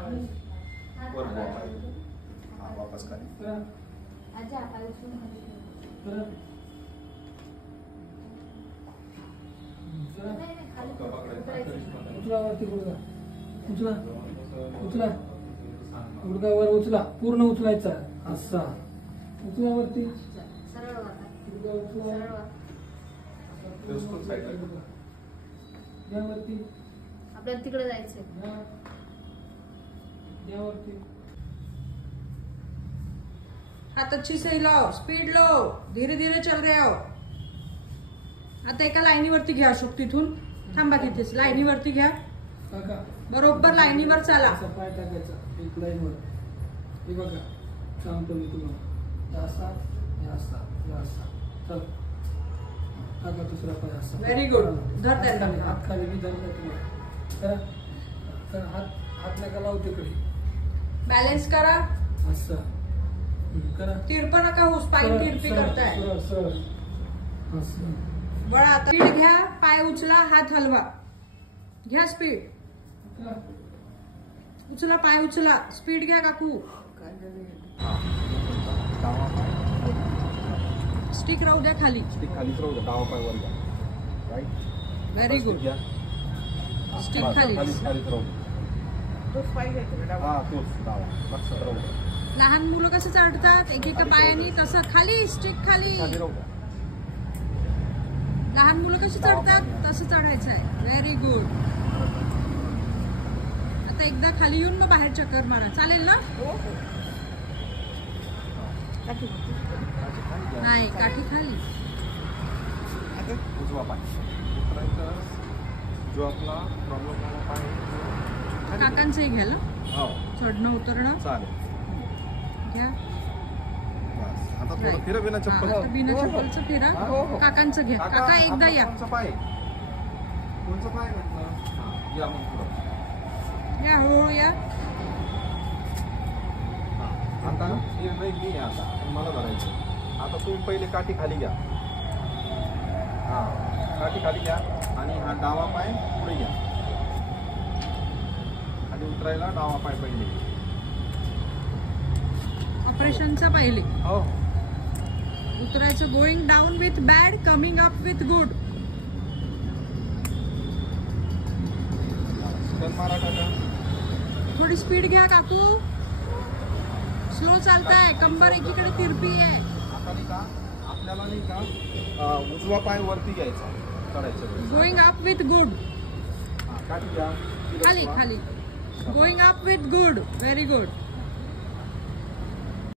वर बुवा पाय. हा वापस खाली. आजा पाय उचलून उचलावरती गुडघा उचला उचला गुडघावर उचला पूर्ण उचलायचा असा उचलावरती सरळ गुडघा उचला यावरती आपल्याला तिकडे जायचंय. यावरती हाथ अच्छी से हिलाओ, स्पीड लो, धीरे धीरे चल रहे हो. आता एका लाईनीवरती घ्या अशोक तिथून थांबा तिथेच लाईनीवरती घ्या. काका बरोबर लाईनीवर चाला. पाय टाकायचा एक लाईनवर. हे बघा सांगतो मी तुम्हाला असा चल टाका दुसरा पाय असा. Very good. धर त्याला हात खाली मी धरला तुम्हाला. तर हात नका लावू तिकडे. बॅलन्स करा असं करा. तिरपा नका हो, स्पाईन तिरपी करताय. बळा आता स्पीड घ्या, पाय उचला, हात हलवा. घ्या स्पीड. उचला पाय उचला, स्पीड घ्या काकू. स्टिक राहू द्या खाली. स्टिक खालीच राहू द्या. डावा पाय वर घ्या. राईट. Very good. स्टिक खाली खालीच राहू द्या. हा तोच डावा लक्षात राहू द्या. लहान मुलं कसं चढतात एक एका पायानी तसं खाली स्टिक खाली. खाली राहू द्या. लहान मुलं कशी चढतात तसं चढायचं आहे. Very good. आता एकदा खाली येऊन मग बाहेर चक्कर मारा. चालेल ना? नाही काठी खाली. उजवा पाय जो आपला प्रॉब्लेम झाला पाय काकांचंही घ्या ना. हो चढणं उतरणं चालेल. घ्या. आता थोडं फिरा बिना चप्पल. बिना चप्पलचं फिरा. काकांचं घ्या. काका एकदा या. कोणचा पाय म्हटलं या मग पुढं या हळूहळू या. आता हे नाही मी आता मला धरायचं. आता तुम्ही पहिले काठी खाली घ्या. हा काठी खाली घ्या आणि हा डावा पाय पुढे घ्या. खाली उतरायला डावा पाय पहिले. ऑपरेशनचा पहिले हो उतरायचं. Going down with bad, coming up with good. मारा टाका. थोडी स्पीड घ्या काकू. स्लो चालताय. कंबर एकीकडे तिरपी आहे. आता नाही का आपल्याला नाही का उजवा पाय वरती घ्यायचा चढायचं. Going up with good. काठी घ्या खाली खाली. Going up with good. Very good.